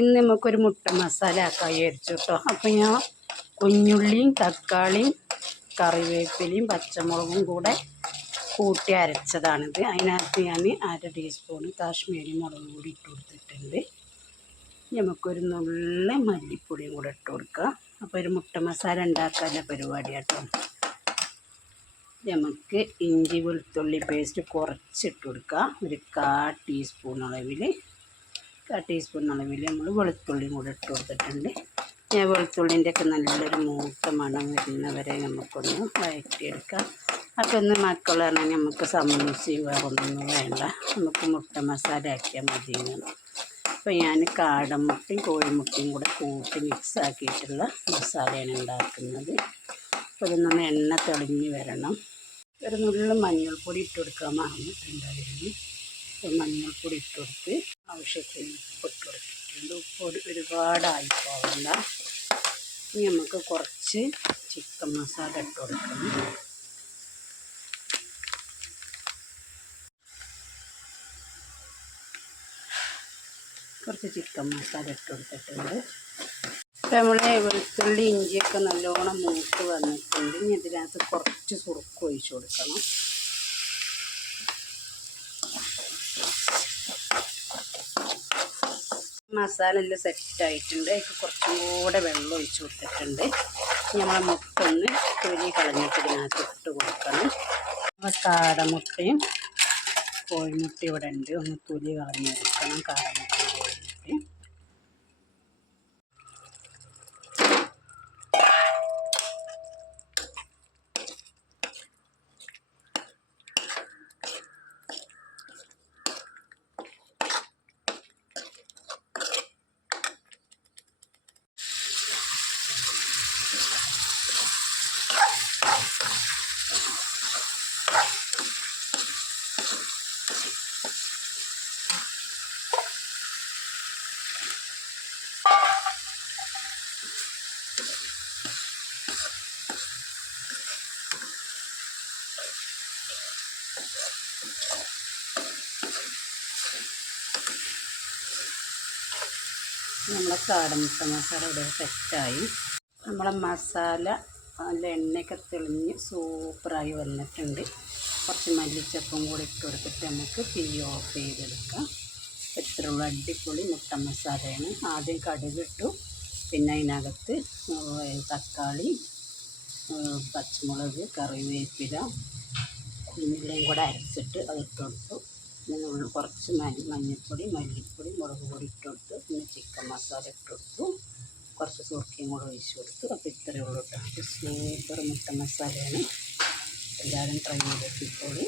ഇന്ന് നമുക്കൊരു മുട്ട മസാല ആക്കാൻ വിചാരിച്ചു കേട്ടോ അപ്പോൾ ഞാൻ കുഞ്ഞുള്ളിയും തക്കാളിയും കറിവേപ്പിലയും പച്ചമുളകും കൂടെ കൂട്ടി അരച്ചതാണിത്. അതിനകത്ത് ഞാൻ അര ടീസ്പൂൺ കാശ്മീരി മുളക് കൂടി ഇട്ട് കൊടുത്തിട്ടുണ്ട്. നമുക്കൊരു നല്ല മല്ലിപ്പൊടിയും കൂടെ ഇട്ട് കൊടുക്കാം. അപ്പോൾ ഒരു മുട്ട മസാല ഉണ്ടാക്കാനുള്ള പരിപാടി കേട്ടോ നമുക്ക് ഇഞ്ചി വെളുത്തുള്ളി പേസ്റ്റ് കുറച്ചിട്ട് കൊടുക്കുക ഒരു കാ ടീസ്പൂൺ അളവിൽ കാ ടീസ്പൂൺ അളവിൽ നമ്മൾ വെളുത്തുള്ളിയും കൂടെ ഇട്ട് കൊടുത്തിട്ടുണ്ട്. ഞാൻ വെളുത്തുള്ളിന്റെ ഒക്കെ നല്ലൊരു മൂത്ത മണം വരുന്നവരെ നമുക്കൊന്ന് വഴറ്റിയെടുക്കാം. അപ്പോൾ ഇന്ന് മക്കളാണെങ്കിൽ നമുക്ക് സമൂസയും വേറൊന്നും വേണ്ട. നമുക്ക് മുട്ട മസാല ആക്കിയാൽ മതി അപ്പോൾ ഞാൻ കാടൻ മുട്ടയും കോഴിമുട്ടയും കൂടെ കൂട്ടി മിക്സ് ആക്കിയിട്ടുള്ള മസാലയാണ് ഉണ്ടാക്കുന്നത്. അപ്പോൾ ഇതൊന്ന് എണ്ണ തെളിഞ്ഞ് വരണം. ഒരു നുള്ള മഞ്ഞൾപ്പൊടി ഇട്ട് കൊടുക്കാൻ മറന്നിട്ടുണ്ടായിരുന്നു. മഞ്ഞൾപ്പൊടി ഇട്ട് കൊടുത്ത് ആവശ്യത്തിന് ഇട്ട് കൊടുത്തിട്ടുണ്ട് ഉപ്പ് ഒരുപാടായി പോകണ്ട ഇനി നമുക്ക് കുറച്ച് ചിക്കൻ മസാല ഇട്ട് കൊടുക്കണം കുറച്ച് ചിക്കൻ മസാല ഇട്ട് കൊടുത്തിട്ടുണ്ട് ഇപ്പം നമ്മൾ വെളുത്തുള്ളി ഇഞ്ചിയൊക്കെ നല്ലോണം മൂത്ത് വന്നിട്ടുണ്ട്. ഇനി ഇതിനകത്ത് കുറച്ച് സുറുക്ക് ഒഴിച്ചു കൊടുക്കണം. മസാല എല്ലാം സെറ്റായിട്ടുണ്ട് അതിൽ കുറച്ചും കൂടെ വെള്ളം ഒഴിച്ച് കൊടുത്തിട്ടുണ്ട്. നമ്മൾ മുട്ട ഒന്ന് കളഞ്ഞിട്ട് ഇതിനകത്ത് ഇട്ട് കൊടുക്കണം. കാടമുട്ടയും കോഴിമുട്ടയും ഇവിടെ ഉണ്ട്. ഒന്ന് തൊലി കളഞ്ഞെടുക്കണം കാടമുട്ടയും കോഴിമുട്ടയും. നമ്മളെ കാടമുട്ട മസാല ഇവിടെ സെറ്റായി. നമ്മളെ മസാല നല്ല എണ്ണയൊക്കെ തെളിഞ്ഞ് സൂപ്പറായി വന്നിട്ടുണ്ട്. കുറച്ച് മല്ലിച്ചപ്പും കൂടി ഇട്ട് കൊടുത്തിട്ട് നമുക്ക് തീ ഓഫ് ചെയ്തെടുക്കാം. എത്രയുള്ള അടിപൊളി മുട്ട മസാലയാണ്. ആദ്യം കടുകിട്ടു പിന്നെ അതിനകത്ത് തക്കാളി പച്ചമുളക് കറിവേപ്പില കുഞ്ഞുള്ളിയും കൂടെ അരച്ചിട്ട് അതിട്ട് കൊടുത്തു പിന്നെ കുറച്ച് മല്ലി മഞ്ഞൾപ്പൊടി മല്ലിപ്പൊടി മുളക് പൊടി ഇട്ട് കൊടുത്തു പിന്നെ ചിക്കൻ മസാല ഇട്ട് കൊടുത്തു കുറച്ച് സുർക്കയും കൂടെ ഒഴിച്ച് കൊടുത്തു. അപ്പോൾ ഇത്രയേ ഉള്ളൂ കേട്ടോ. സൂപ്പർ മുട്ട മസാലയാണ്. എല്ലാവരും ട്രൈ ചെയ്തെത്തിക്കോളി